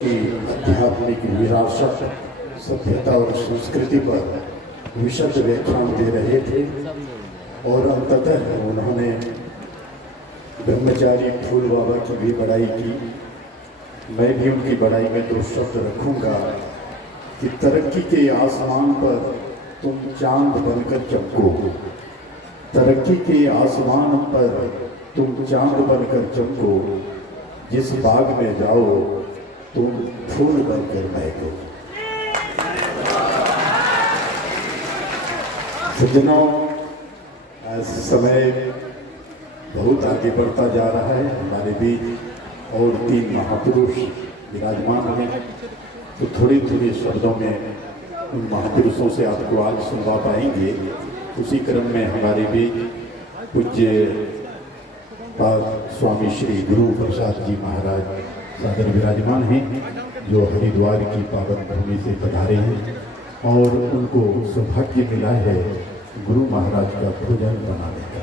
की आध्यात्मिक विरासत, सभ्यता और संस्कृति पर विशद व्याख्यान दे रहे थे और अंततः उन्होंने ब्रह्मचारी फूल बाबा की भी बड़ाई की। मैं भी उनकी बड़ाई में दो शब्द रखूंगा कि तरक्की के आसमान पर तुम चांद बनकर चमको, तरक्की के आसमान पर तुम चांद बनकर चमको, जिस बाग में जाओ तुम फूल बनकर महको। सज्जनों, समय बहुत आगे बढ़ता जा रहा है। हमारे बीच और तीन महापुरुष विराजमान हैं, तो थोड़ी थोड़ी शब्दों में उन महापुरुषों से आपको आज सुनवा पाएंगे। उसी क्रम में हमारे बीच पूज्य स्वामी श्री गुरु प्रसाद जी महाराज सादर विराजमान हैं, जो हरिद्वार की पावन भूमि से पधारे हैं और उनको सौभाग्य मिला है गुरु महाराज का भोजन बनाने का।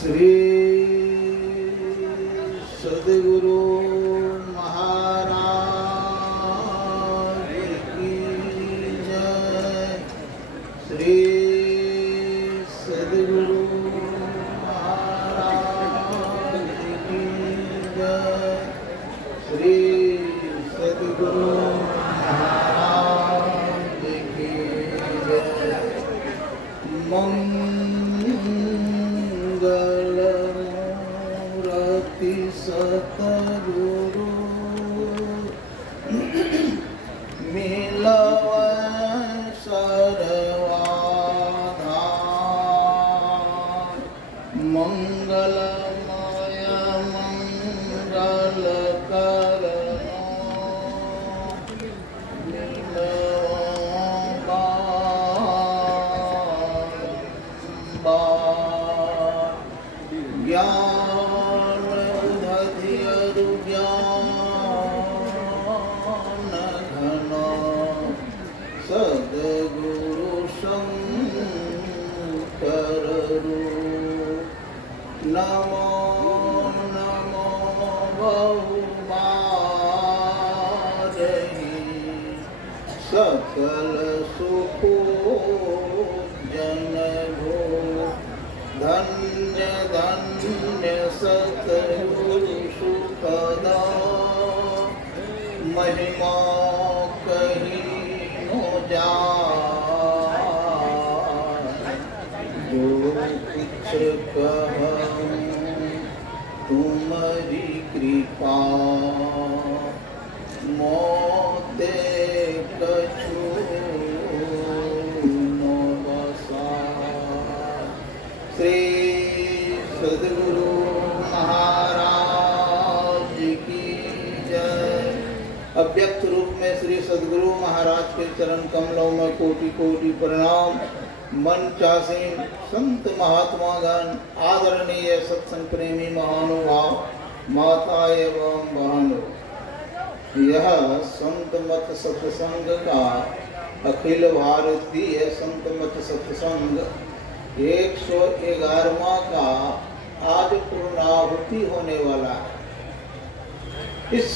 श्री सद्गुरु महाराज की जय। श्री सद्गुरु महाराज की जय। श्री सद्गुरु महाराज की जय। मंगलमूर्ति सतगुरु मिलव सर्वाधार। मंगलमय मंगल करणो ज्ञान उदधियरु ज्ञान घनो सद्गुरु शंकर रूप। नमो नमो बहुमारहि सकल सुखो जन भो। धन्य धन्य सतगुरु सुखदा महिमा कहीं न जाए। जो कुछ कहूँ तुम्हारी कृपा, मोते कछु न बसाए। श्री सद्गुरु महाराज की जय। अव्यक्त रूप में श्री सद्गुरु महाराज के चरण कमलों में कोटि कोटि प्रणाम। मन चासीन संत महात्मा गण, आदरणीय सत्संग प्रेमी महानुभाव, माता एवं बहनों, यह संत मत सत्संग का अखिल भारतीय संत मत सत्संग 111वां का आज पूर्णाहुति होने वाला है। इस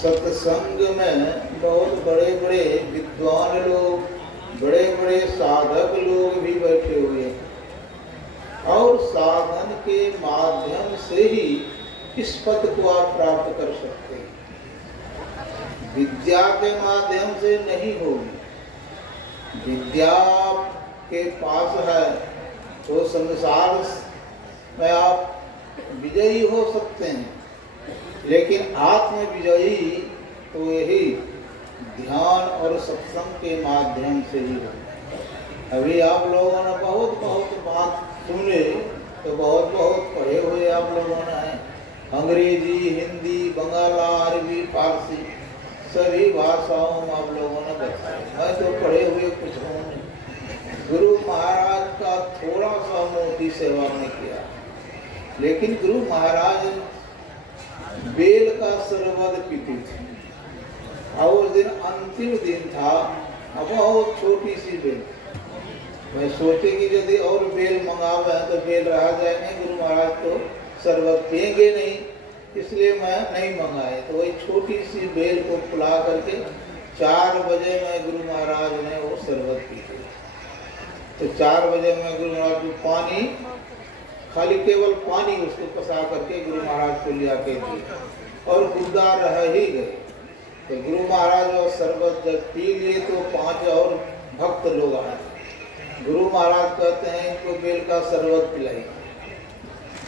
सत्संग में बहुत बड़े बड़े विद्वान लोग, बड़े बड़े साधक लोग भी बैठे हुए हैं और साधन के माध्यम से ही इस पद को आप प्राप्त कर सकते हैं। विद्या के माध्यम से नहीं होगी। विद्या के पास है तो संसार में आप विजयी हो सकते हैं, लेकिन आत्म विजयी तो यही ध्यान और सत्संग के माध्यम से ही हो। अभी आप लोगों ने बहुत बहुत बात सुने, तो बहुत बहुत पढ़े हुए आप लोगों ने हैं। अंग्रेजी, हिंदी, बंगाला, अरबी, फारसी सभी भाषाओं में आप लोगों ने बताया। मैं तो पढ़े हुए कुछ हूँ नहीं। गुरु महाराज का थोड़ा सा मोटी सेवा में किया, लेकिन गुरु महाराज बेल का शरबत पीते थे और उस दिन अंतिम दिन था अब बहुत छोटी सी बेल। मैं सोचे कि यदि और बेल मंगावे तो बेल रह जाएंगे, गुरु महाराज तो शरबत पिएंगे नहीं, इसलिए मैं नहीं मंगाए। तो वही छोटी सी बेल को फुला करके 4 बजे में गुरु महाराज ने वो शरबत पी लिया। तो 4 बजे में गुरु महाराज को पानी, खाली केवल पानी उसको पसा करके गुरु महाराज को लिया के दिए और गुर्दा रह ही गए। तो गुरु महाराज और शरबत जब पी लिए तो 5 और भक्त लोग आए। गुरु महाराज कहते हैं इनको बेल का शरबत पिलाइए।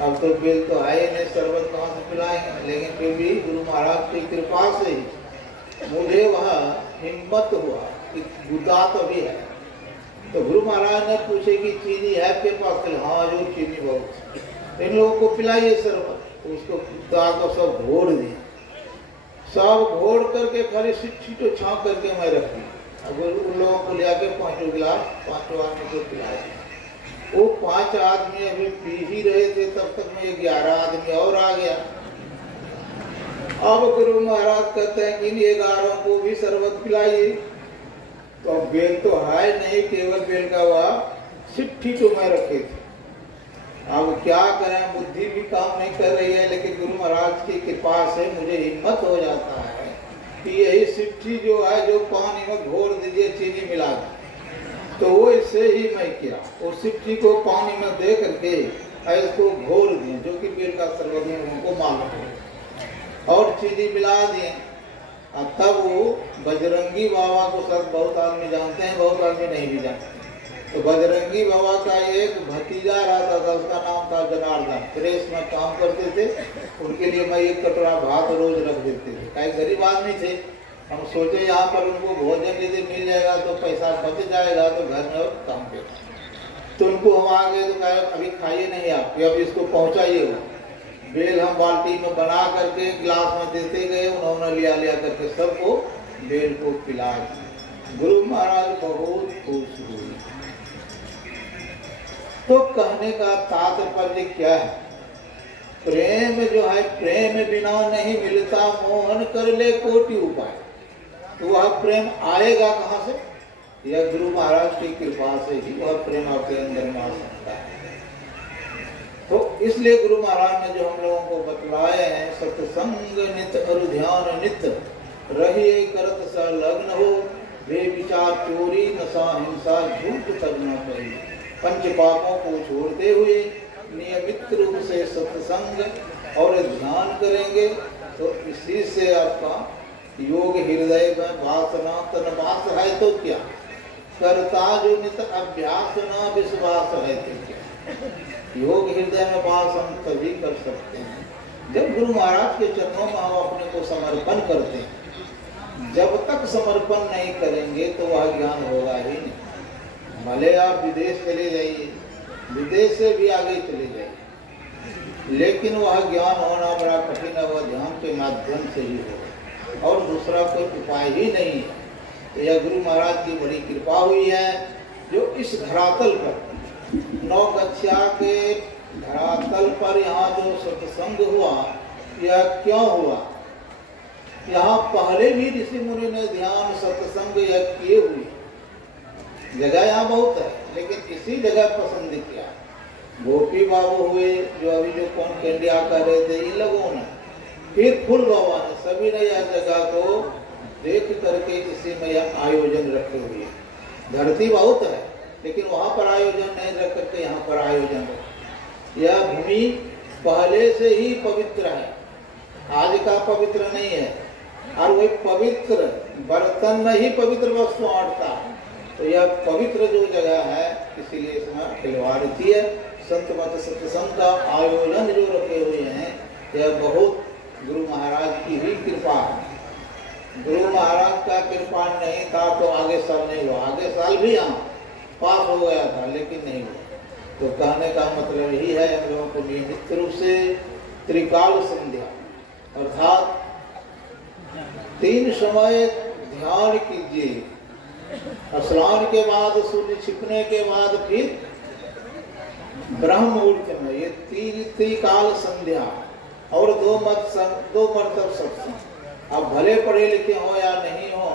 अब तो बेल तो है ही नहीं, शरबत कहाँ से पिलाएंगे, लेकिन फिर भी गुरु महाराज की कृपा से ही मुझे वह हिम्मत हुआ कि गुर्दा तो भी है। तो गुरु महाराज ने पूछे कि चीनी है आपके पास? हाँ जो चीनी बहुत, इन लोगों को पिलाइए शरबत। तो उसको गुर्दा को सब घोड़ दिया, सब घोड़ करके खाली छीटो छाँक करके मैं रख दी। अब उन लोगों को ले आके 5 गिलास 5 आदमी को पिलाया। वो 5 आदमी अभी पी ही रहे थे, तब तक में 11 आदमी और आ गया। अब गुरु महाराज कहते हैं कि इन 11 को भी शरबत पिलाइए। तो बेल तो है नहीं, केवल बेल का वह सिट्ठी तो मैं रखे थे। अब क्या करें, बुद्धि भी काम नहीं कर रही है, लेकिन गुरु महाराज की कृपा से मुझे हिम्मत हो जाता है कि यही सिट्ठी जो है जो पानी में घोर दीजिए चीनी मिला दी। तो वो इससे ही मैं किया, वो सिट्ठी को पानी में दे करके इसको घोर दिए, जो कि बेल का शरबत में उनको मालूम है, और चीनी मिला दिए। तब वो बजरंगी बाबा को सब बहुत आदमी जानते हैं, बहुत आदमी नहीं भी जानते। तो बजरंगी बाबा का एक भतीजा रहता था, उसका नाम था जनार्दन, प्रेस में काम करते थे। उनके लिए मैं 1 कटोरा भात रोज रख देते थे। कई गरीब आदमी थे, हम सोचे यहाँ पर उनको भोजन यदि मिल जाएगा तो पैसा बच जाएगा, तो घर में और काम पे। तो उनको हम आ गए तो कहे अभी खाइए नहीं आप, अभी इसको पहुँचाइए। बेल हम बाल्टी में बना करके गिलास में देते गए, उन्होंने लिया करके सबको बेल को पिला दिया। गुरु महाराज बहुत खुश हुए। तो कहने का तात्पर्य क्या है? प्रेम जो है, प्रेम बिना नहीं मिलता, मोहन कर ले कोटि उपाय। तो वह प्रेम आएगा कहाँ से? यह गुरु महाराज की कृपा से ही वह प्रेम आपके अंदर में आ सकता है। तो इसलिए गुरु महाराज ने जो हम लोगों को बतलाए हैं, सत्संग नित और ध्यान नित रहिए करत सा लग्न हो, वे विचार चोरी नशा हिंसा झूठ तब न कही। 5 पापों को छोड़ते हुए नियमित रूप से सत्संग और ध्यान करेंगे तो इसी से आपका योग हृदय में वासना तन वास है तो क्या, करता जो नित अभ्यास न विश्वास है तो क्या। योग हृदय में वास हम तभी कर सकते हैं जब गुरु महाराज के चरणों में हम अपने को समर्पण करते हैं। जब तक समर्पण नहीं करेंगे तो वह ज्ञान होगा ही नहीं। भले आप विदेश चले जाइए, विदेश से भी आगे चले जाइए, लेकिन वह ज्ञान होना बड़ा कठिन है। वह ध्यान के माध्यम से ही होगा और दूसरा कोई उपाय ही नहीं है। तो यह गुरु महाराज की बड़ी कृपा हुई है जो इस धरातल पर, 9 कक्षा के धरातल पर यहाँ जो सत्संग हुआ, यह क्यों हुआ? यहाँ पहले भी ऋषि मुनि ने ध्यान सत्संग यह किए हुए, जगह यहाँ बहुत है, लेकिन इसी जगह पसंद किया। गोपी बाबू हुए जो अभी जो कौन कैंडिया कर रहे थे, इन लोगों ने, फिर फुल बाबा ने, सभी ने यह जगह को देख करके इसी में यह आयोजन रखे हुए। धरती बहुत है लेकिन वहाँ पर आयोजन नहीं रख करके यहाँ पर आयोजन रखे। यह भूमि पहले से ही पवित्र है, आज का पवित्र नहीं है। और वही पवित्र बर्तन में ही पवित्र वस्तु आटता है। तो यह पवित्र जो जगह है, इसीलिए इसमें खिलवाड़ की है। संत मत सत्संग का आयोजन जो रखे हुए हैं, यह बहुत गुरु महाराज की ही कृपा है। गुरु महाराज का कृपा नहीं था तो आगे साल नहीं हुआ। आगे साल भी यहाँ पास हो गया था लेकिन नहीं हुआ। तो कहने का मतलब यही है, हम लोगों को नियमित रूप से त्रिकाल संध्या अर्थात 3 समय ध्यान कीजिए। स्नान के बाद, सूर्य छिपने के बाद, फिर ब्रह्म मुहूर्त में, ये 3 त्रिकाल संध्या और 2 मर्तब सत्संग। अब भले पढ़े लिखे हो या नहीं हो,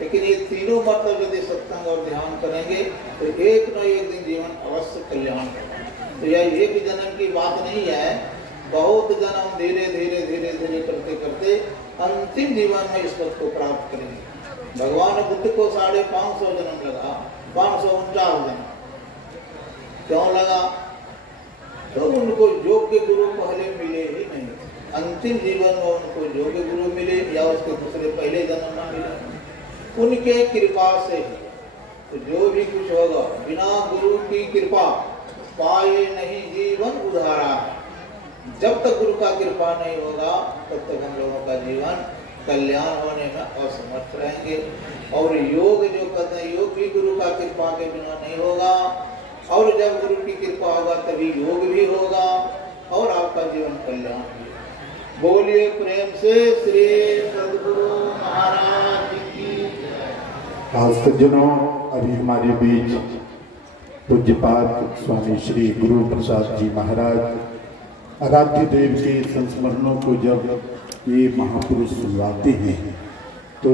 लेकिन ये तीनों मतलब यदि सत्संग और ध्यान करेंगे तो एक न एक दिन जीवन अवश्य कल्याण होगा। तो यह एक जन्म की बात नहीं है, बहुत जन्म धीरे धीरे धीरे धीरे करते करते अंतिम जीवन में इस पद को प्राप्त करेंगे। भगवान बुद्ध को 550 जन्म लगा, 549 जन्म क्यों लगा? तो उनको योग्य गुरु पहले मिले ही नहीं, अंतिम जीवन में उनको योग्य गुरु मिले या उसके दूसरे पहले जन्म में मिले, उनके कृपा से। तो जो भी कुछ होगा बिना गुरु की कृपा पाए नहीं जीवन उधारा है। जब तक गुरु का कृपा नहीं होगा तब तक हम लोगों का जीवन कल्याण होने में असमर्थ रहेंगे। और योग जो करते हैं, योग भी गुरु का कृपा के बिना नहीं होगा, और जब गुरु की कृपा होगा तभी योग भी होगा और आपका जीवन कल्याण भी। बोलिए प्रेम से श्री सद्गुरु महाराज की। आज सज्जनों, अभी हमारे बीच पूज्यपाद स्वामी श्री गुरु प्रसाद जी महाराज आराध्य देव के संस्मरणों को जब ये महापुरुष सुनवाते हैं तो